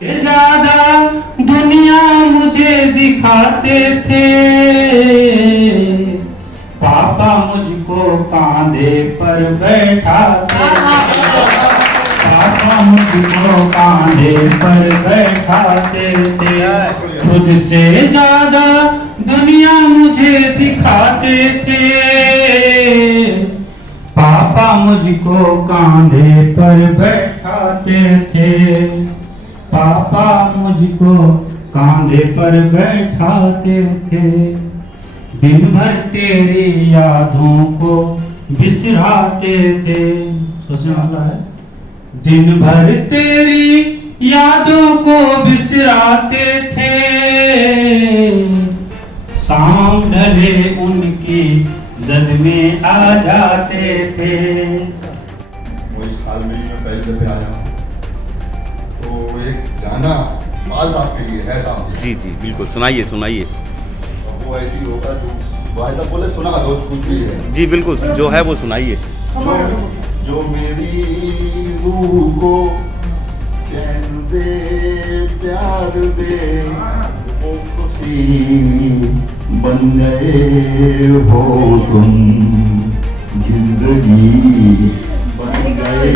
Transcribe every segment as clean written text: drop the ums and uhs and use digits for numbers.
ज्यादा दुनिया मुझे दिखाते थे, पापा मुझको कांधे पर बैठाते थे, पापा मुझको कांधे पर बैठाते थे, खुद से ज्यादा दुनिया मुझे दिखाते थे, पापा मुझको कांधे पर बैठाते थे, पापा मुझको कांधे पर बैठाते थे, दिन भर तेरी यादों को बिसराते थे। सोचने वाला है, दिन भर तेरी यादों को बिसराते थे, शाम ढले उनकी जद में आ जाते थे। वो इस हाल में मैं पहले दफे आया हूँ, तो एक गाना बाल साहब के लिए है साहब। जी जी बिल्कुल, सुनाइए सुनाइए। वो ऐसी होगा जो भाई साहब बोले सुना दो कुछ भी है। जी बिल्कुल, जो है वो सुनाइए। जो मेरी रूह को चैन दे प्यार दे, वो खुशी बन गए हो तुम, जिंदगी बन गए।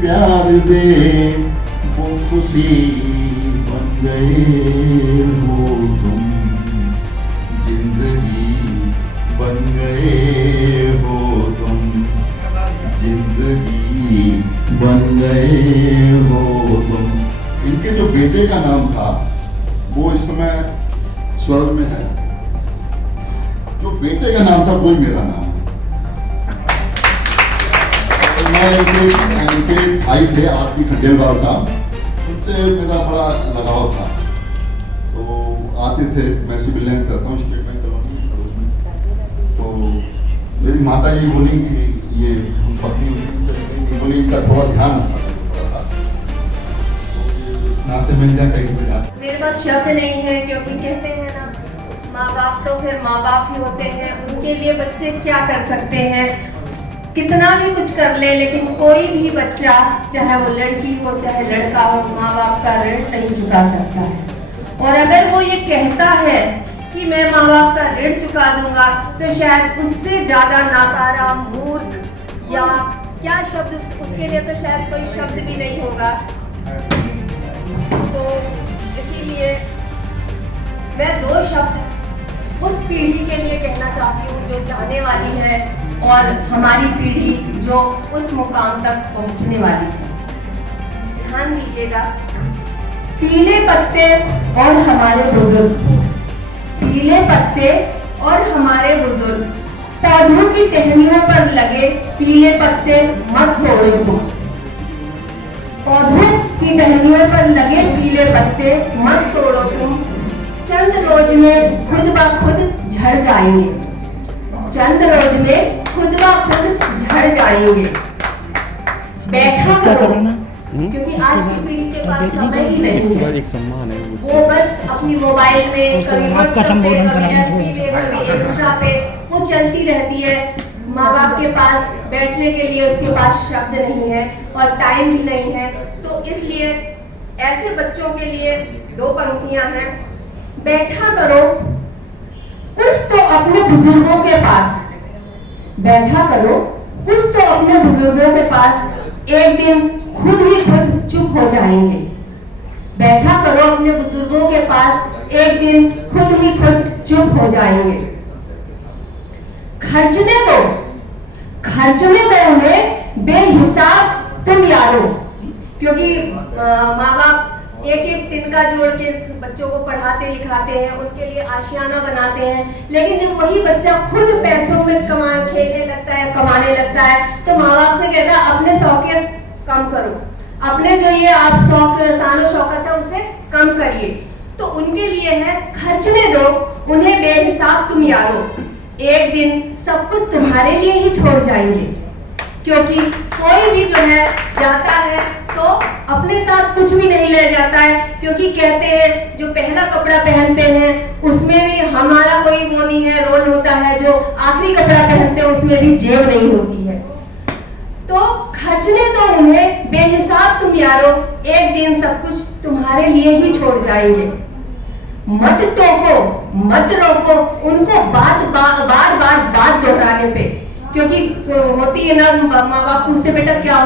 प्यार दे वो खुशी बन गए हो तुम, जिंदगी बन गए हो तुम, जिंदगी बन गए हो तुम। इनके जो बेटे का नाम था वो इस समय स्वर्ग में है, जो बेटे का नाम था वही मेरा नाम है। मैं इनके भाई थे आरती खंडेलवाल साहब, उनसे मेरा बड़ा लगाव था, तो आते थे। मैं सिविल लाइन करता हूँ स्टेट बैंक कॉलोनी में, तो मेरी माता ये बोली कि ये पत्नी बोली इनका थोड़ा ध्यान रखा, तो नाते मिल जाए कहीं मिल जाए। मेरे पास शब्द नहीं है, क्योंकि कहते हैं ना, माँ बाप तो फिर माँ बाप ही होते हैं, उनके लिए बच्चे क्या कर सकते हैं, कितना भी कुछ कर ले, लेकिन कोई भी बच्चा, चाहे वो लड़की हो चाहे लड़का हो, माँ बाप का ऋण नहीं चुका सकता है। और अगर वो ये कहता है कि मैं माँ बाप का ऋण चुका दूंगा, तो शायद उससे ज्यादा नाकारा, मूर्ख या क्या शब्द उसके लिए तो शायद कोई शब्द भी नहीं होगा। तो इसीलिए मैं दो शब्द उस पीढ़ी के लिए कहना चाहती हूँ जो जाने वाली है, और हमारी पीढ़ी जो उस मुकाम तक पहुंचने वाली है। ध्यान दीजिएगा, पीले पत्ते और हमारे बुजुर्ग, पीले पत्ते और हमारे बुजुर्ग, पौधों की टहनियों पर लगे पीले पत्ते मत तोड़ो तुम, पौधों की टहनियों पर लगे पीले पत्ते मत तोड़ो तुम, चंद रोज में खुद ब खुद झड़ जाएंगे, चंद रोज में खुद ब खुद झड़ जाएंगे। बैठा करो, क्योंकि आज की पीढ़ी के पास समय ही नहीं है, वो बस अपनी मोबाइल में, कभी व्हाट्सएप पे, कभी एफबी पे, कभी इंस्टा पे वो चलती रहती है। माँ बाप के पास बैठने के लिए उसके पास शब्द नहीं है और टाइम भी नहीं है, तो इसलिए ऐसे बच्चों के लिए दो पंक्तियां हैं। बैठा करो कुछ तो अपने बुजुर्गों के पास, बैठा करो कुछ तो अपने बुजुर्गों के पास, एक दिन खुद ही खुद चुप हो जाएंगे। बैठा करो अपने बुजुर्गों के पास, एक दिन खुद ही खुद चुप हो जाएंगे। खर्चने दो उन्हें बेहिसाब तुम यारो, क्योंकि माँ बाप एक एक दिन का जोड़ के बच्चों को पढ़ाते लिखाते हैं, उनके लिए आशियाना बनाते हैं, लेकिन जब वही बच्चा खुद पैसों में खेलने लगता है, कमाने लगता है, तो माँ बाप से कहता है अपने शौकियत कम करो, अपने जो ये आप शौक सानो शौकत है उसे कम करिए। तो उनके लिए है खर्चने दो उन्हें बेहिसाब तुम यारो, एक दिन सब कुछ तुम्हारे लिए ही छोड़ जाएंगे, क्योंकि कोई भी जो है जाता है तो अपने साथ कुछ भी नहीं ले जाता है, क्योंकि कहते हैं जो पहला कपड़ा पहनते हैं उसमें भी हमारा कोई वो नहीं है, रोल होता है, जो आखिरी कपड़ा पहनते हैं उसमें भी जेब नहीं होती है। तो खर्चने दो उन्हें बेहिसाब तुम यारो, एक दिन सब कुछ तुम्हारे लिए ही छोड़ जाएंगे। मत टोको, मत रोको उनको बार बार दोहराने पे, क्योंकि होती है ना, माँ बाप पूछते बेटा क्या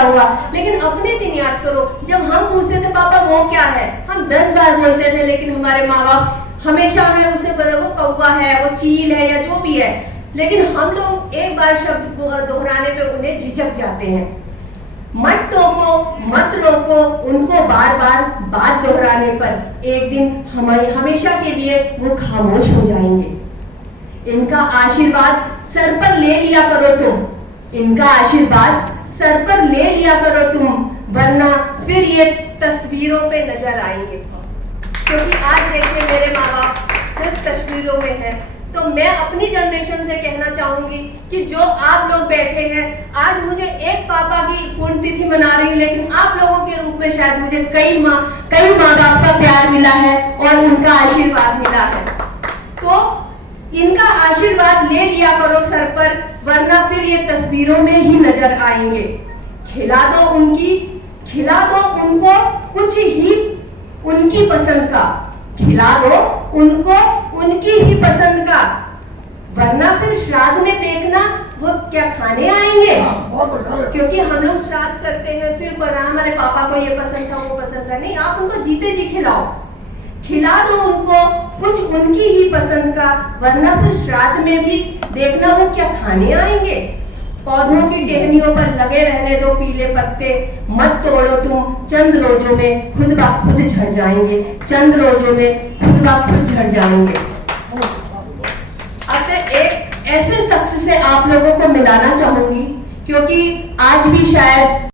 हुआ, लेकिन अपने दिन याद करो, जब हम पूछते थे पापा वो क्या है, हम 10 बार बोलते थे, लेकिन हमारे माँ बाप हमेशा हमें उसे बोले वो कौवा है, वो चील है या जो भी है, लेकिन हम लोग एक बार शब्द दोहराने पे उन्हें झिझक जाते हैं। मत टोको, मत रोको उनको बार बात दोहराने पर, एक दिन हमेशा के लिए वो खामोश हो जाएंगे। इनका आशीर्वाद सर पर ले लिया करो तुम, इनका आशीर्वाद सर पर ले लिया करो तुम, वरना फिर ये तस्वीरों पे नजर आएंगे। क्योंकि आज देखिए मेरे माँ बाप सिर्फ तस्वीरों में है, तो मैं अपनी जनरेशन से कहना चाहूंगी कि जो आप लोग बैठे हैं, आज मुझे एक पापा की पुण्यतिथि मना रही हूँ, लेकिन आप लोगों के रूप में शायद मुझे कई माँ बाप का प्यार मिला है और उनका आशीर्वाद मिला है। तो इनका आशीर्वाद ले लिया करो सर पर, वरना फिर ये तस्वीरों में ही नजर आएंगे। खिला दो उनको कुछ ही उनकी पसंद का, खिला दो उनको उनकी ही पसंद का, वरना फिर श्राद्ध में देखना वो क्या खाने आएंगे। क्योंकि हम लोग श्राद्ध करते हैं, फिर बोला हमारे पापा को ये पसंद था वो पसंद था, नहीं, आप उनको जीते जी खिलाओ, खिला दो उनको कुछ उनकी ही पसंद का, वरना फिर श्राद्ध में भी देखना वो क्या खाने आएंगे। पौधों की टहनियों पर लगे रहने दो पीले पत्ते, मत तोड़ो तुम, चंद रोजों में खुद ब खुद झड़ जाएंगे, चंद रोजों में खुद ब खुद झड़ जाएंगे। अब मैं एक ऐसे शख्स से आप लोगों को मिलाना चाहूंगी, क्योंकि आज भी शायद